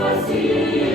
Спасибо.